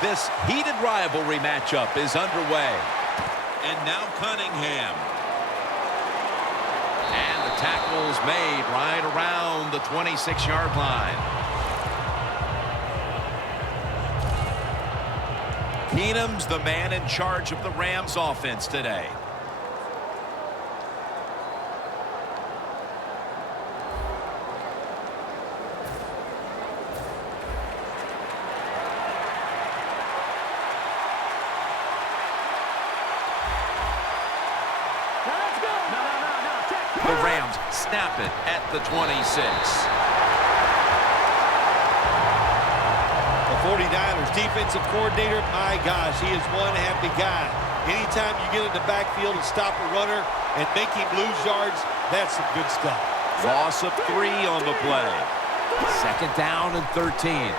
this heated rivalry matchup is underway. And now Cunningham. And the tackle's made right around the 26-yard line. Keenum's the man in charge of the Rams offense today. The Rams snap it at the 26. The 49ers defensive coordinator, my gosh, he is one happy guy. Anytime you get in the backfield and stop a runner and make him lose yards, that's some good stuff. Loss of 3 on the play. Second down and 13.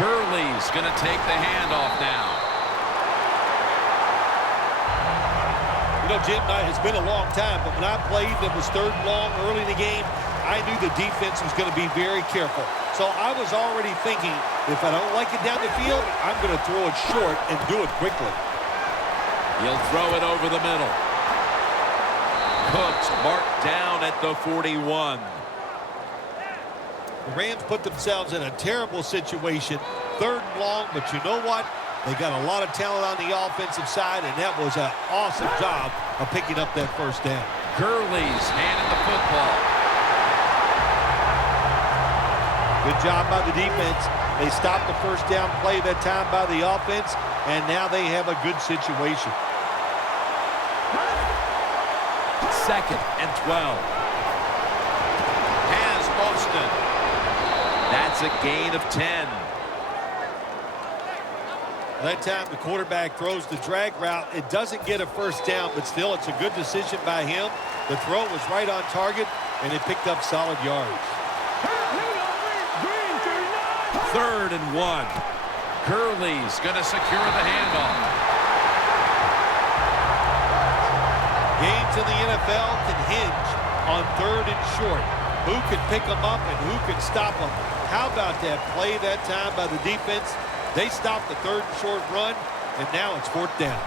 Gurley's going to take the handoff now. You know, Jim, it's been a long time, but when I played and it was third and long early in the game, I knew the defense was going to be very careful. So I was already thinking, if I don't like it down the field, I'm going to throw it short and do it quickly. He'll throw it over the middle. Cooks marked down at the 41. The Rams put themselves in a terrible situation, third and long, but you know what? They got a lot of talent on the offensive side, and that was an awesome job of picking up that first down. Gurley's handing the football. Good job by the defense. They stopped the first down play that time by the offense, and now they have a good situation. Second and 12. Has Austin. That's a gain of 10. That time the quarterback throws the drag route. It doesn't get a first down, but still it's a good decision by him. The throw was right on target, and it picked up solid yards. Third and 1. Gurley's going to secure the handoff. Games in the NFL can hinge on third and short. Who can pick them up and who can stop them? How about that play that time by the defense? They stopped the third and short run, and now it's fourth down.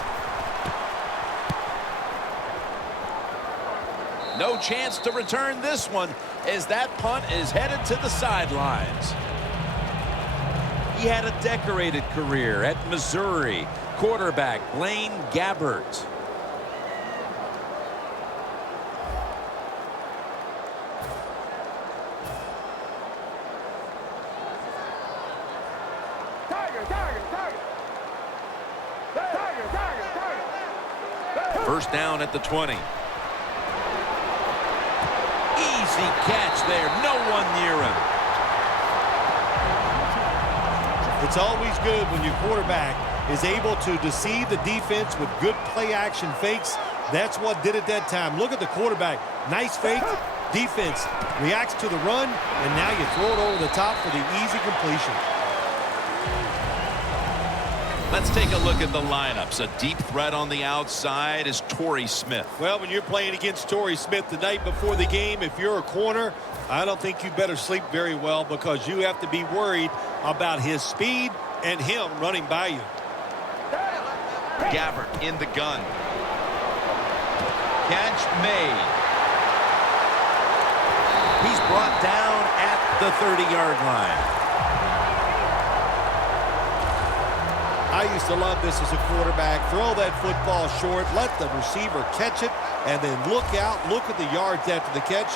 No chance to return this one as that punt is headed to the sidelines. He had a decorated career at Missouri. Quarterback Blaine Gabbert. First down at the 20. Easy catch there. No one near him. It's always good when your quarterback is able to deceive the defense with good play-action fakes. That's what did it that time. Look at the quarterback. Nice fake. Defense reacts to the run, and now you throw it over the top for the easy completion. Let's take a look at the lineups. A deep threat on the outside is Torrey Smith. Well, when you're playing against Torrey Smith the night before the game, if you're a corner, I don't think you better sleep very well because you have to be worried about his speed and him running by you. Gabbert in the gun. Catch made. He's brought down at the 30-yard line. I used to love this as a quarterback. Throw that football short, let the receiver catch it, and then look out, look at the yards after the catch.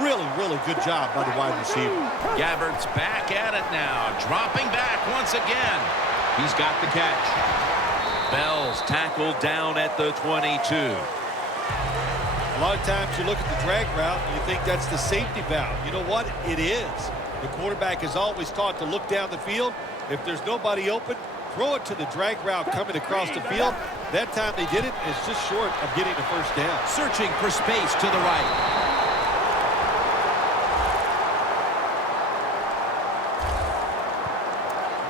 Really, really good job by the wide receiver. Gabbert's back at it now, dropping back once again. He's got the catch. Bell's tackled down at the 22. A lot of times you look at the drag route and you think that's the safety valve. You know what? It is. The quarterback is always taught to look down the field. If there's nobody open, throw it to the drag route coming across the field. That time they did it. It's just short of getting the first down. Searching for space to the right.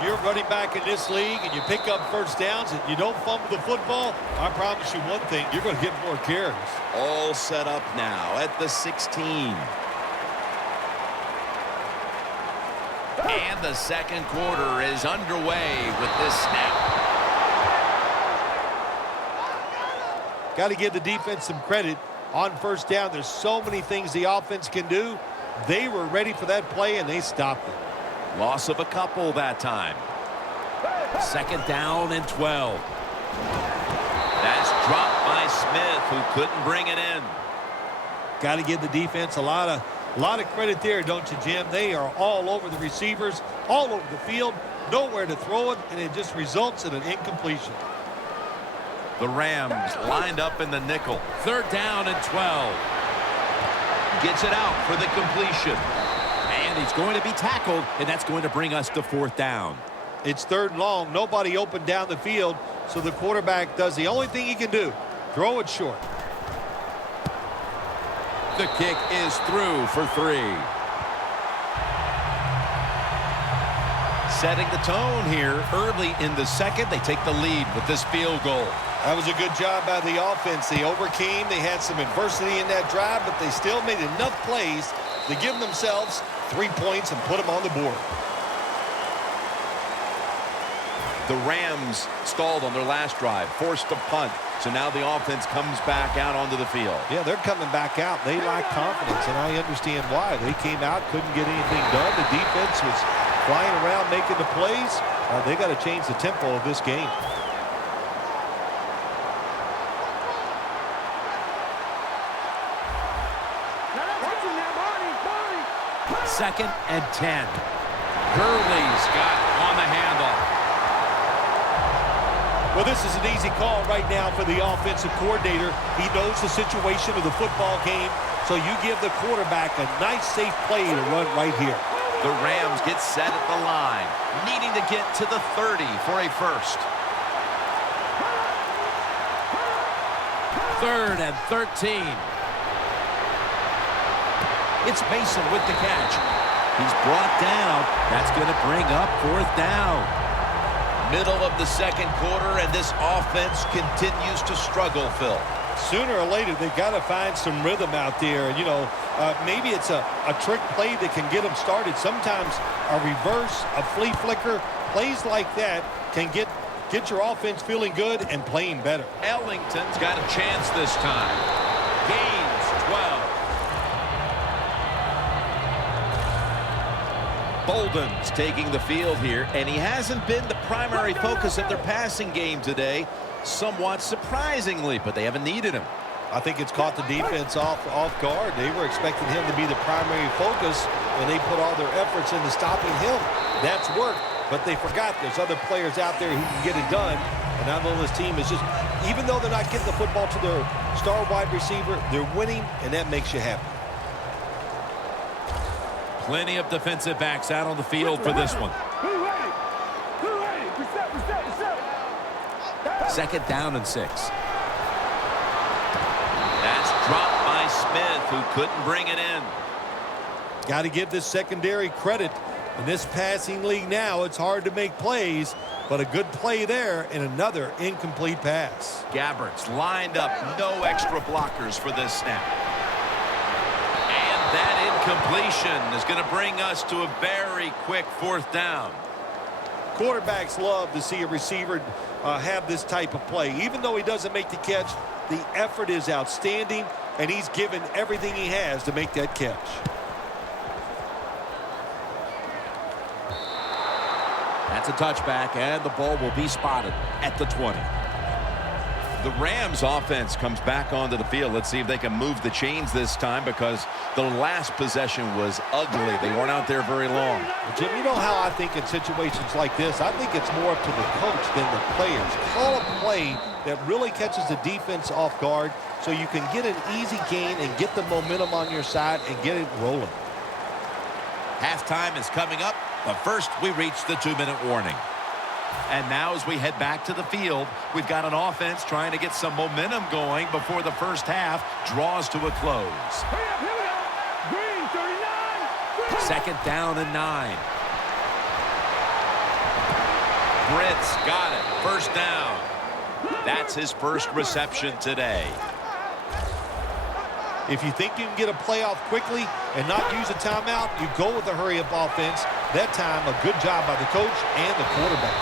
You're running back in this league and you pick up first downs and you don't fumble the football, I promise you one thing, you're going to get more carries. All set up now at the 16. And the second quarter is underway with this snap. Got to give the defense some credit on first down. There's so many things the offense can do. They were ready for that play, and they stopped it. Loss of a couple that time. Second down and 12. That's dropped by Smith, who couldn't bring it in. Got to give the defense a lot of credit there, don't you, Jim? They are all over the receivers, all over the field, nowhere to throw it, and it just results in an incompletion. The Rams lined up in the nickel. Third down and 12. Gets it out for the completion. And he's going to be tackled, and that's going to bring us to fourth down. It's third and long. Nobody open down the field, so the quarterback does the only thing he can do, throw it short. The kick is through for 3. Setting the tone here early in the second. They take the lead with this field goal. That was a good job by the offense. They overcame. They had some adversity in that drive, but they still made enough plays to give themselves 3 points and put them on the board. The Rams stalled on their last drive, forced a punt. So now the offense comes back out onto the field. Yeah, they're coming back out. They lack confidence, and I understand why. They came out, couldn't get anything done. The defense was flying around making the plays. They got to change the tempo of this game. Second and 10. Gurley's got on the handle. Well, this is an easy call right now for the offensive coordinator. He knows the situation of the football game, so you give the quarterback a nice, safe play to run right here. The Rams get set at the line, needing to get to the 30 for a first. Third and 13. It's Mason with the catch. He's brought down. That's going to bring up fourth down. Middle of the second quarter, and this offense continues to struggle, Phil. Sooner or later, they've got to find some rhythm out there. And, you know, maybe it's a trick play that can get them started. Sometimes a reverse, a flea flicker, plays like that can get your offense feeling good and playing better. Ellington's got a chance this time. Gains 12. Bolden's taking the field here, and he hasn't been the primary focus of their passing game today, somewhat surprisingly, but they haven't needed him. I think it's caught the defense off guard. They were expecting him to be the primary focus, and they put all their efforts into stopping him. That's worked, but they forgot there's other players out there who can get it done, and I know this team is just, even though they're not getting the football to their star wide receiver, they're winning, and that makes you happy. Plenty of defensive backs out on the field for this one. Second down and 6. That's dropped by Smith, who couldn't bring it in. Got to give this secondary credit. In this passing league now, it's hard to make plays, but a good play there and another incomplete pass. Gabbert's lined up, no extra blockers for this snap. That incompletion is going to bring us to a very quick fourth down. Quarterbacks love to see a receiver have this type of play. Even though he doesn't make the catch, the effort is outstanding, and he's given everything he has to make that catch. That's a touchback, and the ball will be spotted at the 20. The Rams offense comes back onto the field. Let's see if they can move the chains this time, because the last possession was ugly. They weren't out there very long. Well, Jim, you know how I think in situations like this, I think it's more up to the coach than the players. Call a play that really catches the defense off guard so you can get an easy gain and get the momentum on your side and get it rolling. Halftime is coming up, but first we reach the 2-minute warning. And now as we head back to the field, we've got an offense trying to get some momentum going before the first half draws to a close. Green, 39. Second down and 9. Britt's got it. First down. That's his first reception today. If you think you can get a playoff quickly and not use a timeout, you go with a hurry-up offense. That time, a good job by the coach and the quarterback.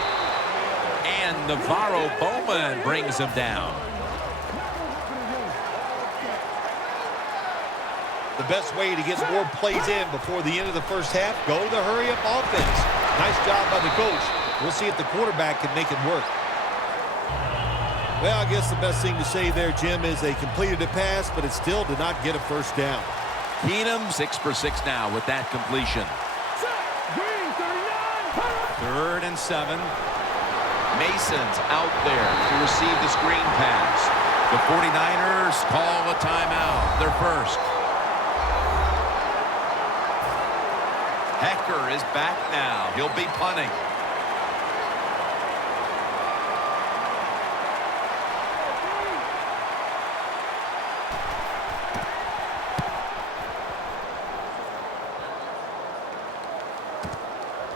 And Navarro Bowman brings him down. The best way to get more plays in before the end of the first half, go to the hurry-up offense. Nice job by the coach. We'll see if the quarterback can make it work. Well, I guess the best thing to say there, Jim, is they completed a pass, but it still did not get a first down. Keenum 6 for 6 now with that completion. Green 39. 3rd and 7. Mason's out there to receive the screen pass. The 49ers call a timeout. Their first. Hecker is back now. He'll be punting.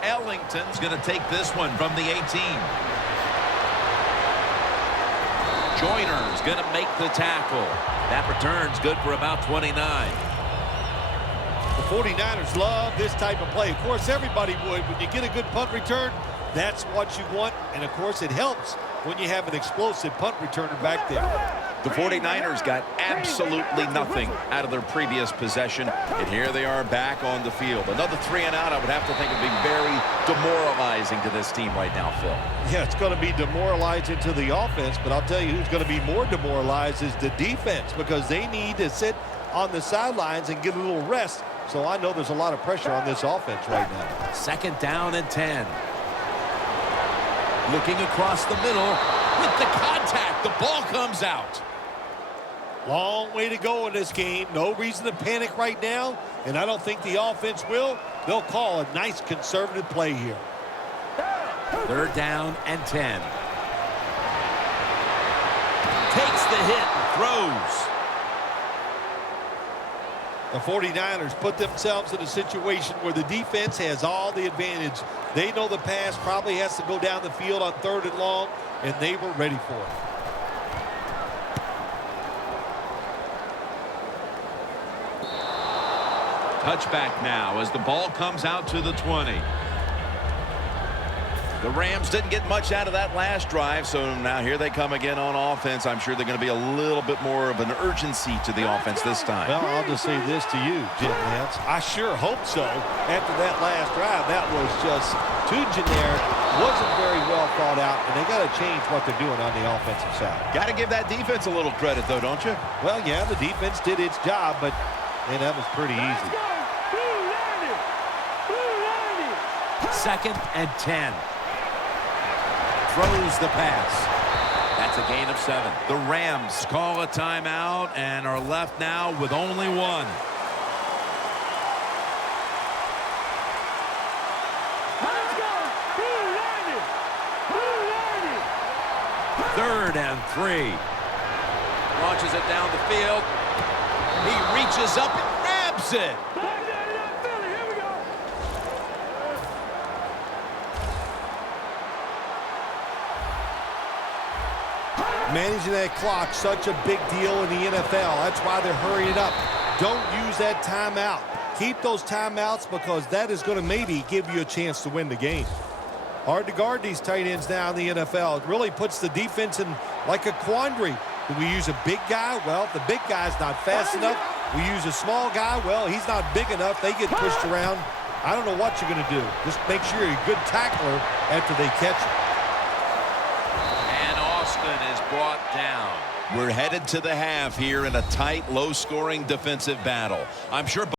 Ellington's going to take this one from the 18. Joyner's going to make the tackle. That return's good for about 29. The 49ers love this type of play. Of course, everybody would. When you get a good punt return, that's what you want. And, of course, it helps when you have an explosive punt returner back there. The 49ers got absolutely nothing out of their previous possession, and here they are back on the field. Another 3 and out, I would have to think, would be very demoralizing to this team right now, Phil. Yeah, it's going to be demoralizing to the offense, but I'll tell you who's going to be more demoralized is the defense, because they need to sit on the sidelines and get a little rest. So I know there's a lot of pressure on this offense right now. 2nd down and 10. Looking across the middle with the contact. The ball comes out. Long way to go in this game. No reason to panic right now, and I don't think the offense will. They'll call a nice conservative play here. 3rd down and 10. Takes the hit and throws. The 49ers put themselves in a situation where the defense has all the advantage. They know the pass probably has to go down the field on 3rd and long, and they were ready for it. Touchback now as the ball comes out to the 20. The Rams didn't get much out of that last drive, so now here they come again on offense. I'm sure they're going to be a little bit more of an urgency to the offense this time. Well, I'll just say this to you, Jim Nance. I sure hope so. After that last drive, that was just too generic, wasn't very well thought out, and they got to change what they're doing on the offensive side. Got to give that defense a little credit, though, don't you? Well, yeah, the defense did its job, but man, that was pretty easy. 2nd and 10. Throws the pass. That's a gain of 7. The Rams call a timeout and are left now with only 1. Let's go. 3rd and 3. Launches it down the field. He reaches up and grabs it. Here we go. Managing that clock, such a big deal in the NFL. That's why they're hurrying it up. Don't use that timeout. Keep those timeouts because that is going to maybe give you a chance to win the game. Hard to guard these tight ends now in the NFL. It really puts the defense in like a quandary. Do we use a big guy? Well, if the big guy's not fast enough. We use a small guy. Well, he's not big enough. They get pushed around. I don't know what you're going to do. Just make sure you're a good tackler after they catch him. And Austin is brought down. We're headed to the half here in a tight, low-scoring defensive battle. I'm sure